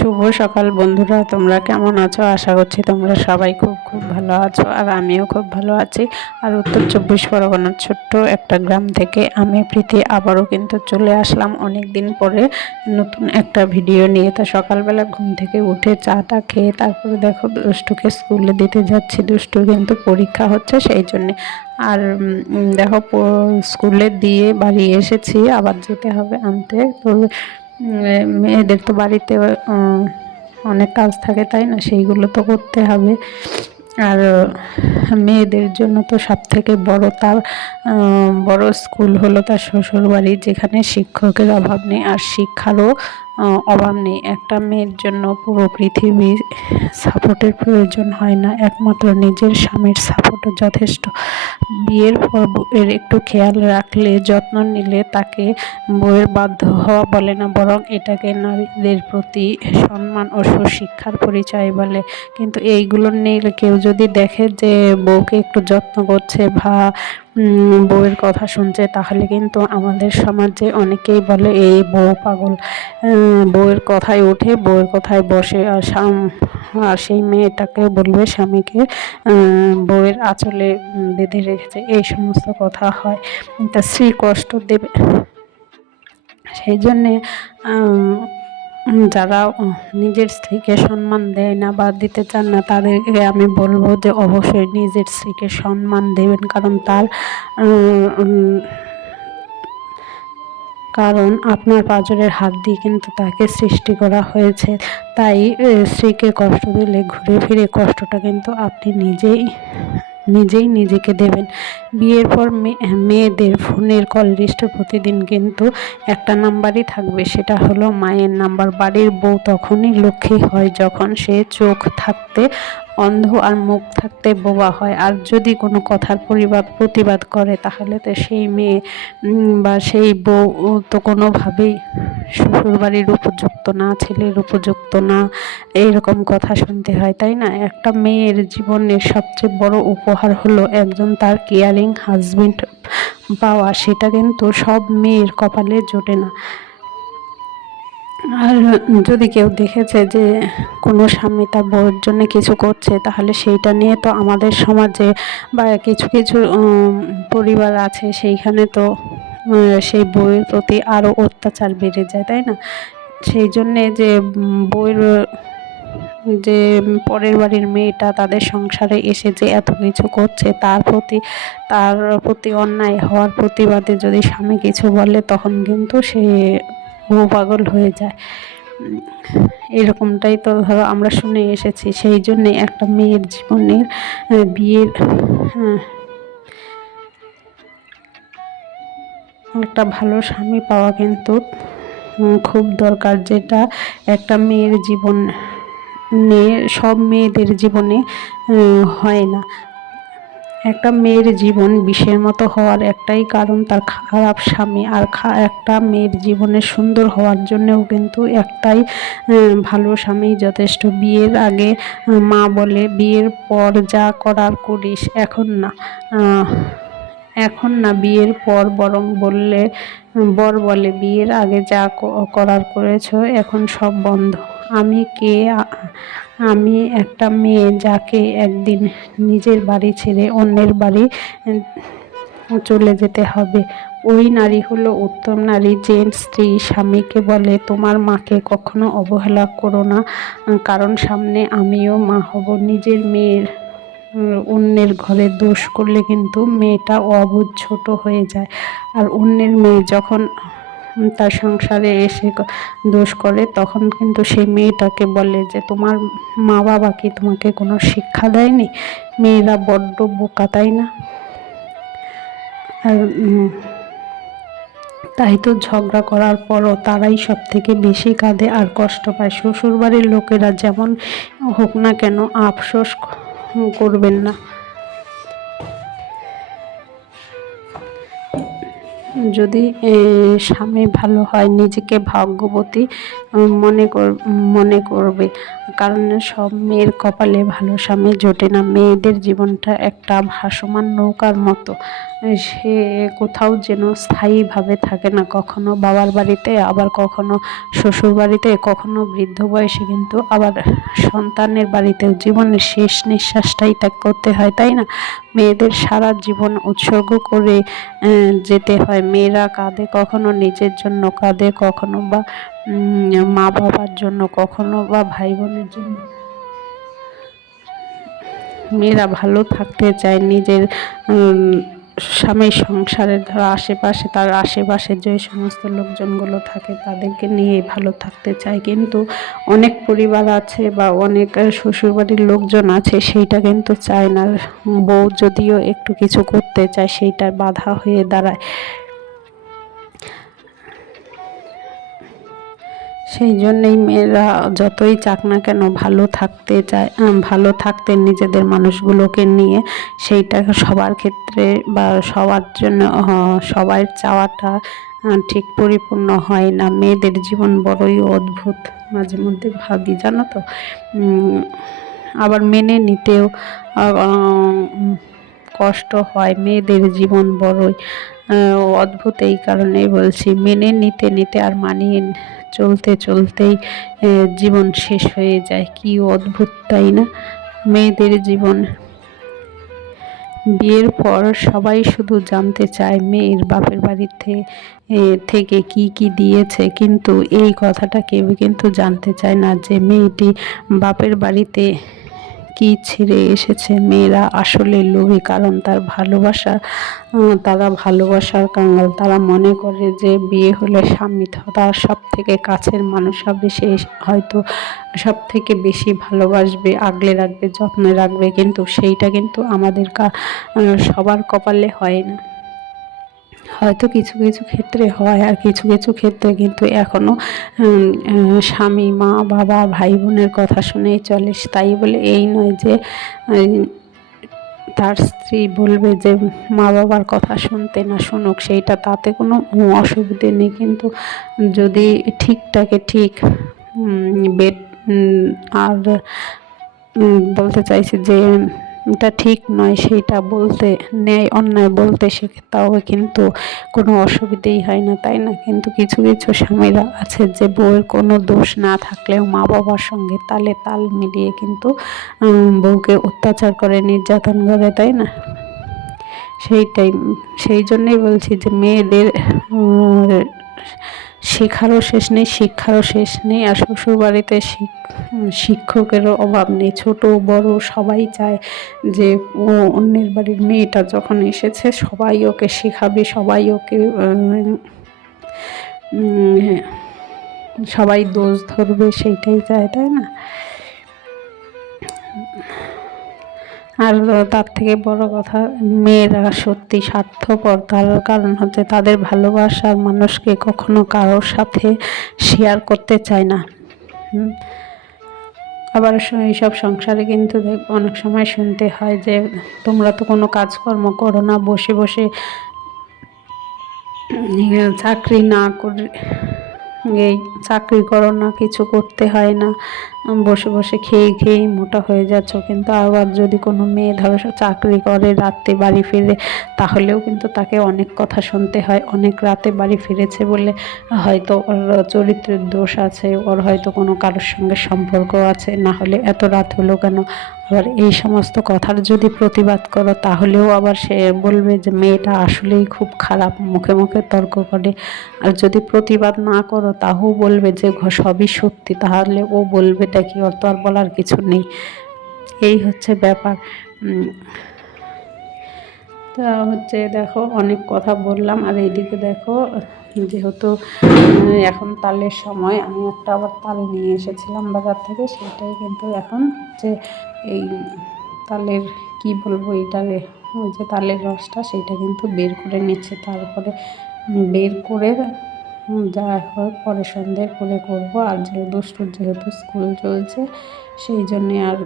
শুভ সকাল বন্ধুরা, তোমরা কেমন আছো? আশা করছি তোমরা সবাই খুব খুব ভালো আছো, আর আমিও খুব ভালো আছি। আর উত্তর 24 পরগনার ছোট্ট একটা গ্রাম থেকে আমি প্রীতি আবারও কিন্তু চলে আসলাম অনেক দিন পরে নতুন একটা ভিডিও নিয়ে। তো সকালবেলা ঘুম থেকে উঠে চাটা খেয়ে তারপরে দেখো দুষ্টুকে স্কুলে দিতে যাচ্ছি। দুষ্টুর কিন্তু পরীক্ষা হচ্ছে, সেই জন্যে। আর দেখো স্কুলে দিয়ে বাড়ি এসেছি, আবার যেতে হবে আনতে। তো মেয়েদের তো বাড়িতে অনেক কাজ থাকে, তাই না? সেইগুলো তো করতে হবে। আর মেয়েদের জন্য তো সবথেকে বড় তার বড় স্কুল হলো তার শ্বশুর বাড়ি, যেখানে শিক্ষকের অভাব নেই আর শিক্ষারও অভাব নেই। একটা মেয়ের জন্য পুরো পৃথিবীর সাপোর্টের প্রয়োজন হয় না, একমাত্র নিজের স্বামীর সাপোর্টও যথেষ্ট। বিয়ের পর বউয়ের একটু খেয়াল রাখলে, যত্ন নিলে তাকে বউয়ের বাধ্য হওয়া বলে না, বরং এটাকে নারীদের প্রতি সম্মান ও সুশিক্ষার পরিচয় বলে। কিন্তু এইগুলো নিয়ে কেউ যদি দেখে যে বউকে একটু যত্ন করছে বা বউয়ের কথা শুনছে, তাহলে কিন্তু আমাদের সমাজে অনেকেই বলে এই বউ পাগল, বউয়ের কথায় ওঠে, বউয়ের কথায় বসে। আর সেই মেয়েটাকে বলবে স্বামীকে বউয়ের আঁচলে বেঁধে রেখেছে, এই সমস্ত কথা হয়। তা স্ত্রী কষ্ট দেবে, সেই জন্যে যারা নিজের স্ত্রীকে সম্মান দেয় না বা দিতে চান না, তাদেরকে আমি বলবো যে অবশ্যই নিজের স্ত্রীকে সম্মান দেবেন। কারণ আপনার পাঁজরের হাত দিয়ে কিন্তু তাকে সৃষ্টি করা হয়েছে। তাই স্ত্রীকে কষ্ট দিলে ঘুরে ফিরে কষ্টটা কিন্তু আপনি নিজেই নিজেকে দেবেন। বিয়ের পর মেয়েদের ফোনের কল লিস্টে প্রতিদিন কিন্তু একটা নাম্বারই থাকবে, সেটা হলো মায়ের নাম্বার। বাড়ির বউ তখনই লক্ষ্মী হয় যখন সে চোখ থাকতে অন্ধ আর মুখ থাকতে বোবা হয়। আর যদি কোনো কথার প্রতিবাদ করে, তাহলে তো সেই মেয়ে বা সেই বউ তো কোনোভাবেই শ্বশুরবাড়ির উপযুক্ত না, ছেলের উপযুক্ত না, এইরকম কথা শুনতে হয়, তাই না? একটা মেয়ের জীবনের সবচেয়ে বড় উপহার হলো একজন তার কেয়ারিং হাজবেন্ড পাওয়া। সেটা কিন্তু সব মেয়ের কপালে জোটে না। আর যদি কেউ দেখেছে যে কোনো স্বামী তার বউয়ের জন্য কিছু করছে, তাহলে সেইটা নিয়ে তো আমাদের সমাজে বা কিছু কিছু পরিবার আছে, সেইখানে তো সেই বউয়ের প্রতি আরও অত্যাচার বেড়ে যায়, তাই না? সেই জন্যে যে বউয়ের যে পরের বাড়ির মেয়েটা তাদের সংসারে এসে যে এত কিছু করছে, তার প্রতি অন্যায় হওয়ার প্রতিবাদে যদি স্বামী কিছু বলে, তখন কিন্তু সে বউ পাগল হয়ে যায়। এরকমটাই তো ধরো আমরা শুনে এসেছি। সেই জন্যে একটা মেয়ের জীবনের বিয়ের একটা ভালো স্বামী পাওয়া কিন্তু খুব দরকার, যেটা একটা মেয়ের জীবন নিয়ে সব মেয়েদের জীবনে হয় না। একটা মেয়ের জীবন বিষের মতো হওয়ার একটাই কারণ তার খারাপ স্বামী। আর একটা মেয়ের জীবনে সুন্দর হওয়ার জন্যও কিন্তু একটাই ভালো স্বামী যথেষ্ট। বিয়ের আগে মা বলে বিয়ের পর যা করার করিস, এখন না বিয়ের পর বরং বর বলে বিয়ের আগে যা করার করেছো, এখন সব বন্ধ। আমি একটা মেয়ে যাকে একদিন নিজের বাড়ি ছেড়ে অন্যের বাড়ি চলে যেতে হবে। ওই নারী হলো উত্তম নারী, যে স্ত্রী স্বামীকে বলে তোমার মাকে কখনো অবহেলা করো না, কারণ সামনে আমিও মা হব। নিজের মেয়ের অন্যের ঘরে দোষ করলে কিন্তু মেয়েটা অবুঝ ছোট হয়ে যায়। আর অন্যের মেয়ে যখন তার সংসারে এসে দোষ করে, তখন কিন্তু সেই মেয়েটাকে বলে যে তোমার মা বাবা কি তোমাকে কোনো শিক্ষা দেয়নি? মেয়েরা বড্ড বোকা, তাই না? আর তাই তো ঝগড়া করার পরও তারাই সব থেকে বেশি কাঁদে আর কষ্ট পায়। শ্বশুরবাড়ির লোকেরা যেমন হোক না কেন, আফসোস করবেন না। যদি স্বামী ভালো হয়, নিজেকে ভাগ্যবতী মনে করবে, কারণ সব মেয়ের কপালে ভালো স্বামী জোটে না। মেয়েদের জীবনটা একটা ভাসমান নৌকার মতো, সে কোথাও যেন স্থায়ীভাবে থাকে না, কখনো বাবার বাড়িতে, আবার কখনো শ্বশুর বাড়িতে, কখনো বৃদ্ধ বয়সে কিন্তু আবার সন্তানের বাড়িতেও। জীবনের শেষ নিঃশ্বাসটাই ত্যাগ করতে হয়, তাই না? মেয়েদের সারা জীবন উৎসর্গ করে যেতে হয়। মেয়েরা কাঁদে কখনো নিজের জন্য, কাঁদে কখনো বা মা বাবার জন্য, কখনো বা ভাই বোনের জন্য। মেয়েরা ভালো থাকতে চায়, নিজের স্বামীর সংসারের আশেপাশে, তার আশেপাশে যে সমস্ত লোকজনগুলো থাকে তাদেরকে নিয়ে ভালো থাকতে চায়। কিন্তু অনেক পরিবার আছে বা অনেক শ্বশুরবাড়ির লোকজন আছে সেইটা কিন্তু চায় না। বউ যদিও একটু কিছু করতে চায় সেইটা বাধা হয়ে দাঁড়ায়। সেই জন্যেই মেয়েরা যতই চাক না কেন ভালো থাকতে চায়, ভালো থাকতে নিজেদের মানুষগুলোকে নিয়ে। সেইটা সবার ক্ষেত্রে বা সবার জন্য সবার চাওয়াটা ঠিক পরিপূর্ণ হয় না। মেয়েদের জীবন বড়ই অদ্ভুত, মাঝে মধ্যে ভাবি, জানো তো। আবার মেনে নিতেও কষ্ট হয়। মেয়েদের জীবন বড়ই অদ্ভুত, এই কারণেই বলছি। মেনে নিতে নিতে আর মানিয়ে চলতে চলতেই জীবন শেষ হয়ে যায়। কি অদ্ভুত, তাই না? মেয়েদের জীবন। বিয়ের পর সবাই শুধু জানতে চায় মেয়ের বাপের বাড়িতে থেকে কি কি দিয়েছে, কিন্তু এই কথাটা কেউ কিন্তু জানতে চায় না যে মেয়েটি বাপের বাড়িতে কি ছেড়ে এসেছে। মেয়েরা আসলে লোভী, কারণ তারা ভালোবাসার কাঙাল। তারা মনে করে যে বিয়ে হলে স্বামী তার সব থেকে কাছের মানুষ হবে, সে হয়তো সব থেকে বেশি ভালোবাসবে, আগলে রাখবে, যত্নে রাখবে। কিন্তু সেইটা কিন্তু আমাদের সবার কপালে হয় না। হয়তো কিছু কিছু ক্ষেত্রে হয়, আর কিছু কিছু ক্ষেত্রে কিন্তু এখনো স্বামী, মা, বাবা, ভাই বোনের কথা শুনেই চলে। তাই বলে এই নয় যে তার স্ত্রী বলবে যে মা বাবার কথা শুনতে না শুনুক, সেইটা তাতে কোনো অসুবিধে নেই। কিন্তু যদি ঠিকটাকে ঠিক বেড আর বলতে চাইছি যে এটা ঠিক নয় সেইটা বলতে, ন্যায় অন্যায় বলতে শেখে, তবে কিন্তু কোনো অসুবিধেই হয় না, তাই না? কিন্তু কিছু কিছু স্বামীরা আছে যে বউয়ের কোনো দোষ না থাকলেও মা বাবার সঙ্গে তালে তাল মিলিয়ে কিন্তু বউকে অত্যাচার করে, নির্যাতন করে, তাই না? সেই জন্যই বলছি যে মেয়েদের শেখারও শেষ নেই, শিক্ষারও শেষ নেই। আর শ্বশুরবাড়িতে শিক্ষকেরও অভাব নেই। ছোট বড় সবাই চায় যে অন্যের বাড়ির মেয়েটা যখন এসেছে সবাই ওকে শেখাবে, সবাই দোষ ধরবে, সেইটাই চায়, তাই না? আর তার থেকে বড় কথা, মেয়েরা সত্যি স্বার্থপর। তার কারণ হচ্ছে তাদের ভালোবাসার মানুষকে কখনো কারোর সাথে শেয়ার করতে চায় না। আবার এইসব সংসারে কিন্তু অনেক সময় শুনতে হয় যে তোমরা তো কোনো কাজকর্ম করো না, বসে বসে চাকরি না করে এই চাকরি করো না, কিছু করতে হয় না, বসে বসে খেয়ে খেয়েই মোটা হয়ে যাচ্ছ। কিন্তু আবার যদি কোনো মেয়ে ধরো চাকরি করে, রাতে বাড়ি ফিরে, তাহলেও কিন্তু তাকে অনেক কথা শুনতে হয়। অনেক রাতে বাড়ি ফিরেছে বলে হয়তো ওর চরিত্রের দোষ আছে, ওর হয়তো কোনো কারোর সঙ্গে সম্পর্ক আছে, না হলে এত রাত হলো কেন। আবার এই সমস্ত কথার যদি প্রতিবাদ করো তাহলেও আবার সে বলবে যে মেয়েটা আসলেই খুব খারাপ, মুখে মুখে তর্ক করে। আর যদি প্রতিবাদ না করো তাও বলবে যে সবই সত্যি, তাহলে ও বলবে দেখি, ওর তো আর বলার কিছু নেই। এই হচ্ছে ব্যাপার। তা হচ্ছে দেখো, অনেক কথা বললাম। আর এইদিকে দেখো, যেহেতু এখন তালের সময়, আমি একটা আবার তাল নিয়ে এসেছিলাম বাজার থেকে, সেটাই কিন্তু এখন হচ্ছে এই তালের কি বলবো, এইটারে ওই যে তালের রসটা, সেইটা কিন্তু বের করে নিচ্ছে। তারপরে বের করে যা হয় পরে সন্ধ্যের করে করবো। আর যেহেতু স্কুল চলছে, সেই জন্যে আর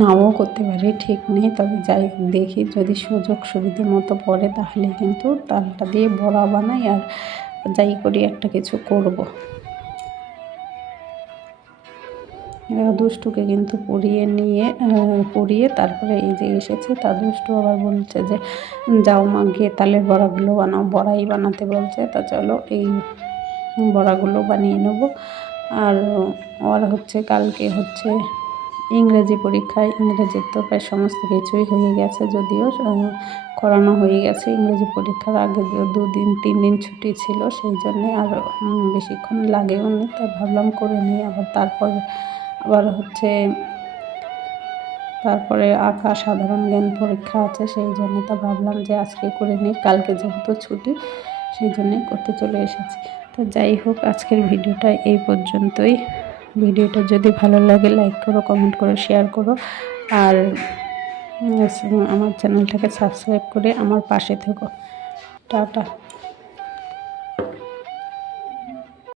নাও করতে পারি, ঠিক নেই। তবে যাই হোক, দেখি যদি সুযোগ সুবিধে মতো পড়ে তাহলে কিন্তু তালটা দিয়ে বড়া বানাই। আর যাই করি একটা কিছু করব। দুষ্টুকে কিন্তু পড়িয়ে তারপরে এই যে এসেছে। তা দুষ্টু আবার বলছে যে যাও মা গিয়ে তালের বড়াগুলো বানাও, বড়াই বানাতে বলছে। তা চলো এই বড়াগুলো বানিয়ে নেব। আর কালকে হচ্ছে ইংরেজি পরীক্ষায়, ইংরেজির তো প্রায় সমস্ত কিছুই হয়ে গেছে, যদিও করানো হয়ে গেছে। ইংরেজি পরীক্ষার আগে 2-3 দিন ছুটি ছিল, সেই জন্যে আর বেশিক্ষণ লাগেও নি। তাই ভাবলাম করে নিই। তারপরে আঁকা সাধারণ জ্ঞান পরীক্ষা আছে, সেই জন্য তো ভাবলাম যে আজকে করে নিই, কালকে যেহেতু ছুটি সেই জন্যই করতে চলে এসেছি। তো যাই হোক, আজকের ভিডিওটা এই পর্যন্তই। ভিডিওটা যদি ভালো লাগে লাইক করো, কমেন্ট করো, শেয়ার করো। আর আমার চ্যানেলটাকে সাবস্ক্রাইব করে আমার পাশে থেকো। টাটা।